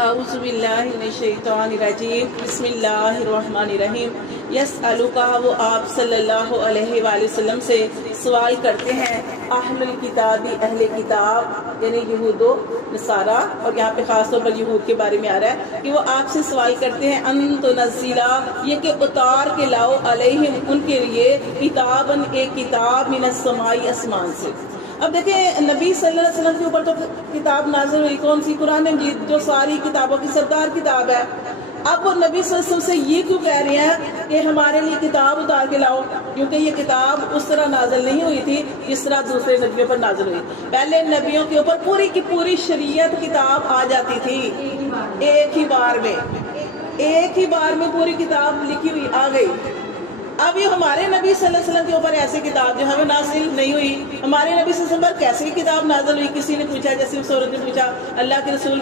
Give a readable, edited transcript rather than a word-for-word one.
اعوذ باللہ من الشیطان الرجیم بسم اللہ الرحمن الرحیم یسألوکا، وہ آپ صلی اللہ علیہ وآلہ وسلم سے سوال کرتے ہیں اہل الکتابی، اہل کتاب یعنی یہود و نصارہ، اور یہاں پہ خاص طور پر یہود کے بارے میں آ رہا ہے کہ وہ آپ سے سوال کرتے ہیں ان تنزلا، یہ کہ اتار کے لاؤ علیہم ان کے لیے کتابن، ایک کتاب من السماء، آسمان سے۔ اب دیکھیں نبی صلی اللہ علیہ وسلم کے اوپر تو کتاب نازل ہوئی، کون سی؟ قرآن مجید، جو ساری کتابوں کی سردار کتاب ہے۔ اب وہ نبی صلی اللہ علیہ وسلم سے یہ کیوں کہہ رہے ہیں کہ ہمارے لیے کتاب اتار کے لاؤ؟ کیونکہ یہ کتاب اس طرح نازل نہیں ہوئی تھی جس طرح دوسرے نبیوں پر نازل ہوئی۔ پہلے نبیوں کے اوپر پوری کی پوری شریعت کتاب آ جاتی تھی ایک ہی بار میں، ایک ہی بار میں پوری کتاب لکھی ہوئی آ گئی۔ اب یہ ہمارے نبی صلی اللہ علیہ وسلم کے اوپر ایسی کتاب جو ہمیں نازل نہیں ہوئی، ہمارے نبی صلی اللہ علیہ وسلم پر کیسی کتاب نازل ہوئی؟ کسی نے پوچھا، جیسے سورت نے پوچھا اللہ کے رسول